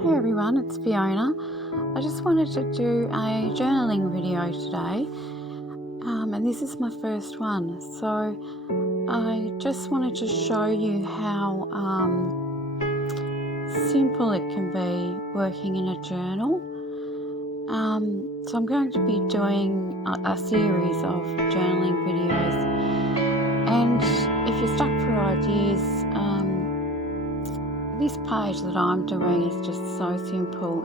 Hey everyone, it's Fiona. I just wanted to do a journaling video today, and this is my first one. So I just wanted to show you how simple it can be working in a journal. So I'm going to be doing a series of journaling videos, and if you're stuck for ideas, this page that I'm doing is just so simple.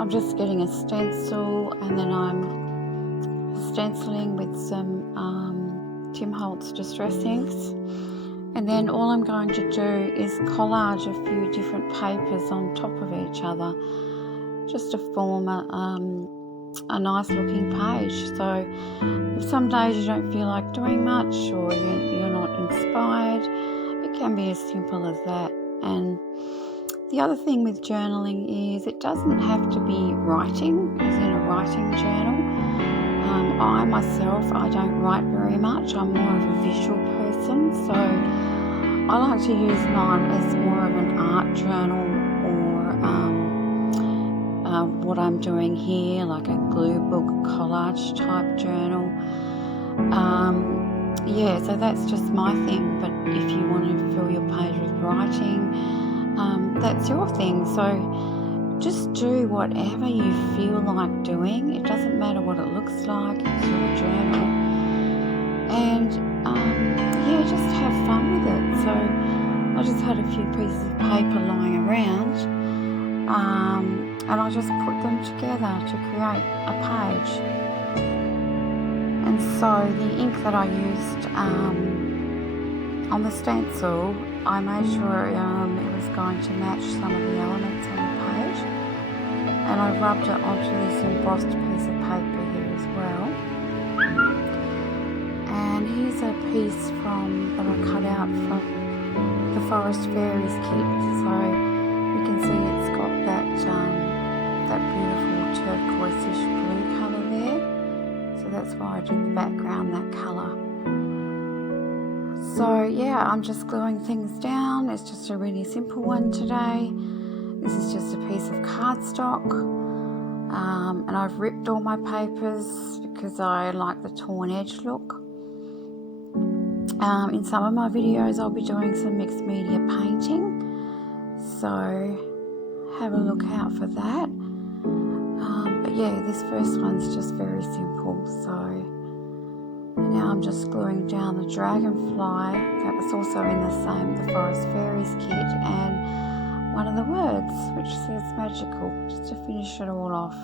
I'm just getting a stencil, and then I'm stenciling with some Tim Holtz distress inks, and then all I'm going to do is collage a few different papers on top of each other just to form a nice looking page. So if some days you don't feel like doing much, or you're not inspired, it can be as simple as that. And the other thing with journaling is it doesn't have to be writing, as in a writing journal. I myself, I don't write very much. I'm more of a visual person, so I like to use mine as more of an art journal, or what I'm doing here, like a glue book collage type journal. So that's just my thing, but if you want to fill your page with writing, that's your thing. So just do whatever you feel like doing. It doesn't matter what it looks like, it's your journal. And just have fun with it. So I just had a few pieces of paper lying around, and I just put them together to create a page. And so the ink that I used on the stencil, I made sure it was going to match some of the elements on the page, and I rubbed it onto this embossed piece of paper here as well. And here's a piece that I cut out from the Forest Fairies kit. So you can see it's got that beautiful turquoise-ish blue colour there. So that's why I did the background that colour. So I'm just gluing things down. It's just a really simple one today. This is just a piece of cardstock, and I've ripped all my papers because I like the torn edge look. In some of my videos I'll be doing some mixed media painting, so have a look out for that. But this first one's just very simple. So now I'm just gluing down the dragonfly that was also in the Forest Fairies kit, and one of the words which says magical, just to finish it all off.